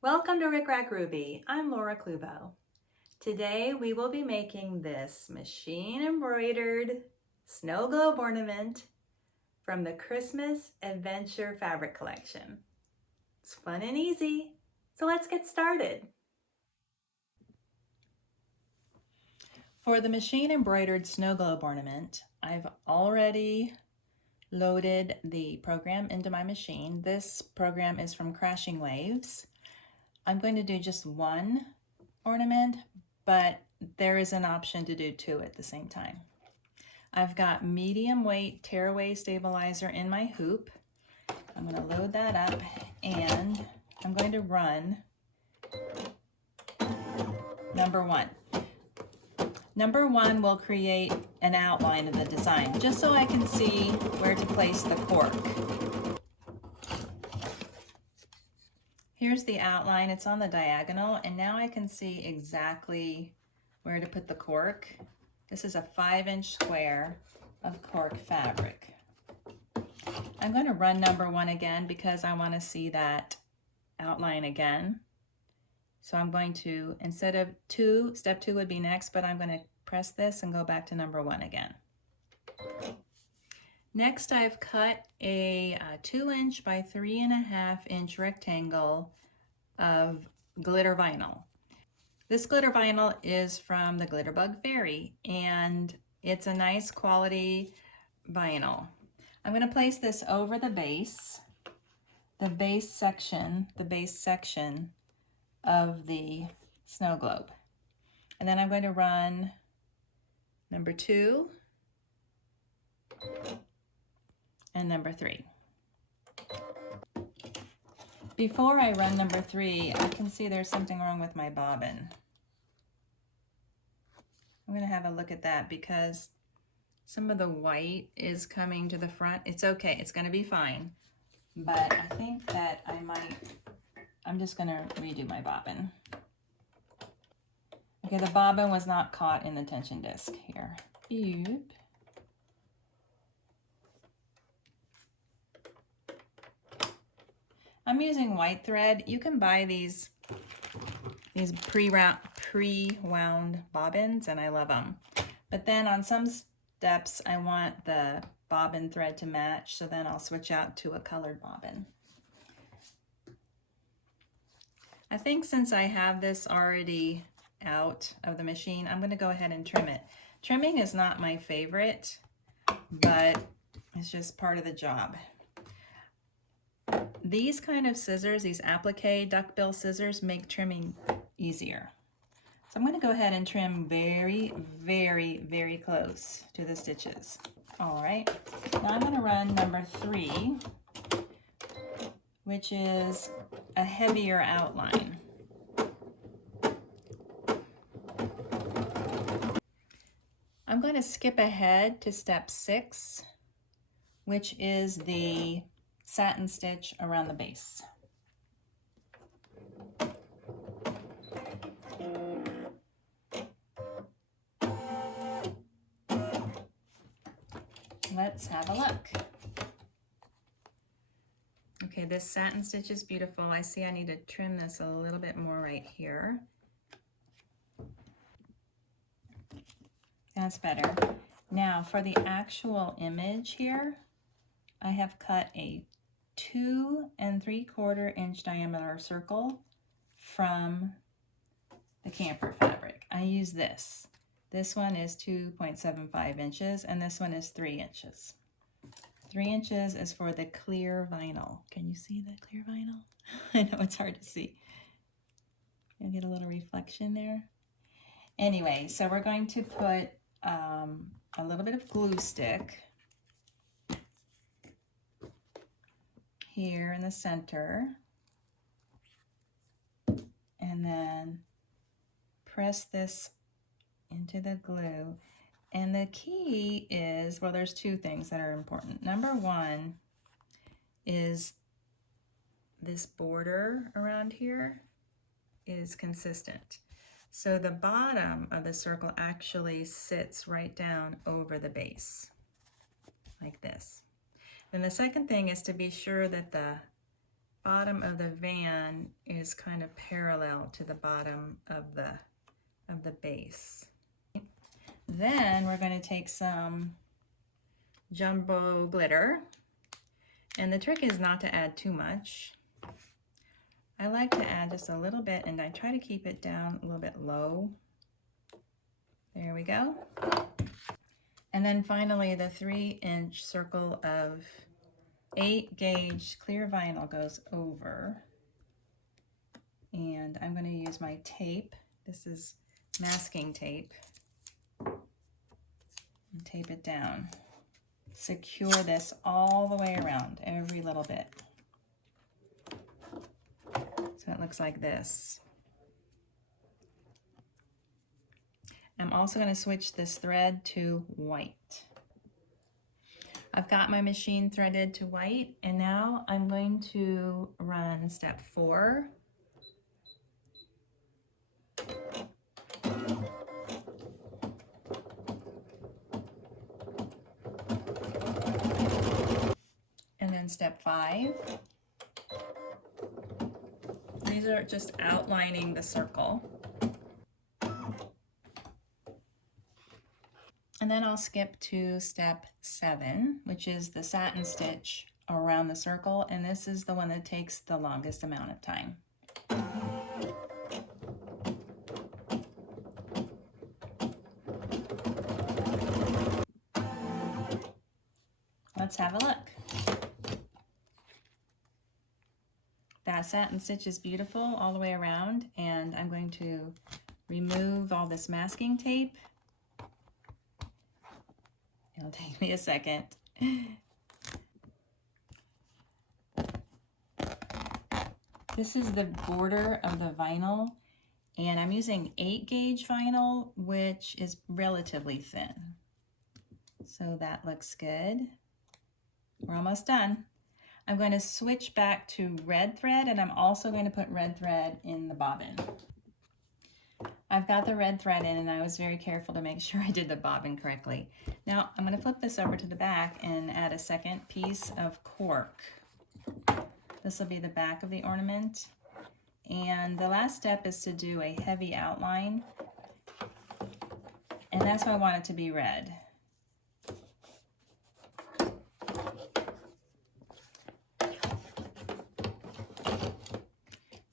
Welcome to Rick Rack Ruby. I'm Laura Clubo. Today we will be making this machine embroidered snow globe ornament from the Christmas Adventure Fabric Collection. It's fun and easy, so let's get started. For the machine embroidered snow globe ornament, I've already loaded the program into my machine. This program is from Crashing Waves. I'm going to do just one ornament, but there is an option to do two at the same time. I've got medium weight tearaway stabilizer in my hoop. I'm going to load that up and I'm going to run number one. Number one will create an outline of the design, just so I can see where to place the cork. Here's the outline, it's on the diagonal, and now I can see exactly where to put the cork. This is a 5-inch square of cork fabric. I'm going to run number one again because I want to see that outline again. So I'm going to, instead of two, step two would be next, but I'm going to press this and go back to number one again. Next, I've cut a 2-inch by 3.5-inch rectangle of glitter vinyl. This glitter vinyl is from the Glitterbug Fairy, and it's a nice quality vinyl. I'm going to place this over the base section of the snow globe. And then I'm going to run number two and number three. Before I run number three, I can see there's something wrong with my bobbin. I'm going to have a look at that because some of the white is coming to the front. It's okay, it's going to be fine. But I think that I'm just going to redo my bobbin. Okay, the bobbin was not caught in the tension disc here. Oop. I'm using white thread. You can buy these pre-wound bobbins, and I love them. But then on some steps, I want the bobbin thread to match, so then I'll switch out to a colored bobbin. I think since I have this already out of the machine, I'm going to go ahead and trim it. Trimming is not my favorite, but it's just part of the job. These kind of scissors, these applique duckbill scissors, make trimming easier. So I'm going to go ahead and trim very, very, very close to the stitches. All right, now I'm going to run number three, which is a heavier outline. I'm going to skip ahead to step 6, which is the satin stitch around the base. Let's have a look. Okay, this satin stitch is beautiful. I see I need to trim this a little bit more right here. That's better. Now for the actual image here, I have cut a 2 3/4 inch diameter circle from the camper fabric. I use this. This one is 2.75 inches and this one is 3 inches. 3 inches is for the clear vinyl. Can you see the clear vinyl? I know it's hard to see. You'll get a little reflection there. Anyway, so we're going to put a little bit of glue stick here in the center, and then press this into the glue. And the key is, well, there's two things that are important. Number one is this border around here is consistent. So the bottom of the circle actually sits right down over the base, like this. Then the second thing is to be sure that the bottom of the van is kind of parallel to the bottom of the base. Then we're going to take some jumbo glitter, and the trick is not to add too much. I like to add just a little bit, and I try to keep it down a little bit low. There we go. And then finally the 3-inch circle of 8-gauge clear vinyl goes over. And I'm going to use my tape. This is masking tape. And tape it down. Secure this all the way around, every little bit. So it looks like this. I'm also going to switch this thread to white. I've got my machine threaded to white, and now I'm going to run step 4. And then step 5. These are just outlining the circle. And then I'll skip to step 7, which is the satin stitch around the circle, and this is the one that takes the longest amount of time. Let's have a look. That satin stitch is beautiful all the way around, and I'm going to remove all this masking tape. It'll take me a second. This is the border of the vinyl, and I'm using 8-gauge vinyl, which is relatively thin. So that looks good. We're almost done. I'm going to switch back to red thread, and I'm also going to put red thread in the bobbin. I've got the red thread in, and I was very careful to make sure I did the bobbin correctly. Now I'm going to flip this over to the back and add a second piece of cork. This will be the back of the ornament. And the last step is to do a heavy outline, and that's why I want it to be red.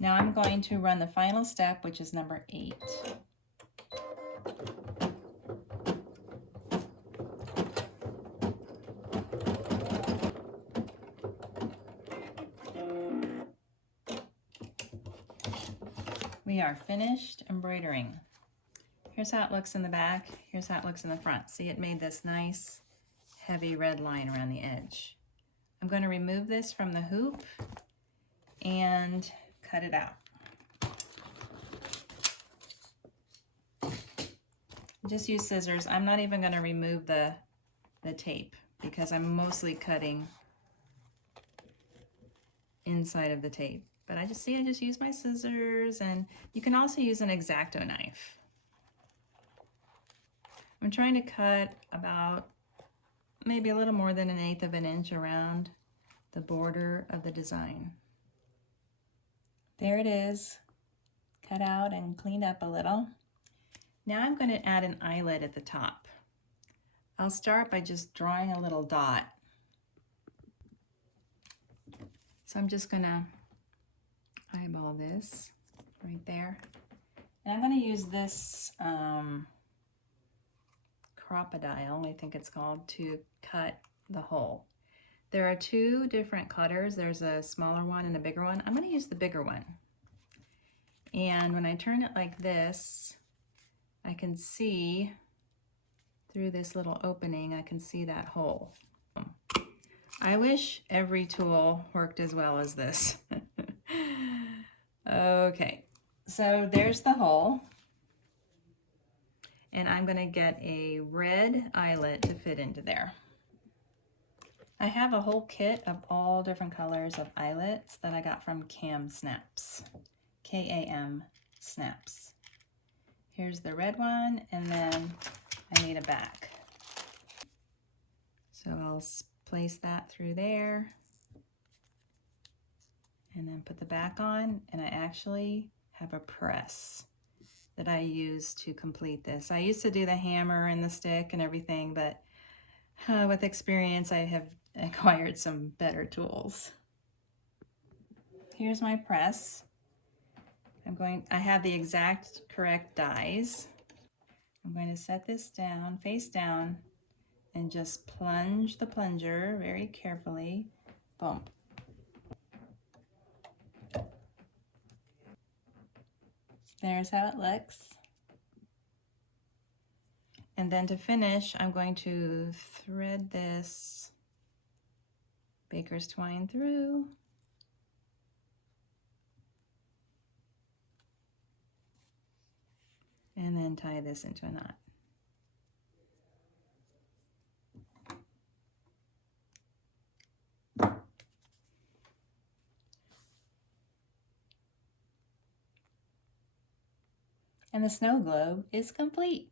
Now I'm going to run the final step, which is number 8. We are finished embroidering. Here's how it looks in the back. Here's how it looks in the front. See, it made this nice heavy red line around the edge. I'm going to remove this from the hoop and cut it out. Just use scissors. I'm not even going to remove the tape because I'm mostly cutting inside of the tape. But I just use my scissors, and you can also use an X-Acto knife. I'm trying to cut about maybe a little more than 1/8 of an inch around the border of the design. There it is, cut out and cleaned up a little. Now I'm going to add an eyelet at the top. I'll start by just drawing a little dot. So I'm just going to eyeball this right there. And I'm going to use this crocodile, I think it's called, to cut the hole. There are 2 different cutters. There's a smaller one and a bigger one. I'm going to use the bigger one. And when I turn it like this, I can see through this little opening, I can see that hole. I wish every tool worked as well as this. Okay, so there's the hole. And I'm going to get a red eyelet to fit into there. I have a whole kit of all different colors of eyelets that I got from Cam Snaps. K-A-M Snaps. Here's the red one, and then I need a back. So I'll place that through there. and then put the back on, and I actually have a press that I use to complete this. I used to do the hammer and the stick and everything, but with experience I have acquired some better tools. Here's my press. I have the exact correct dies. I'm going to set this down, face down, and just plunge the plunger very carefully. Boom. There's how it looks. And then to finish, I'm going to thread this baker's twine through. And then tie this into a knot. And the snow globe is complete.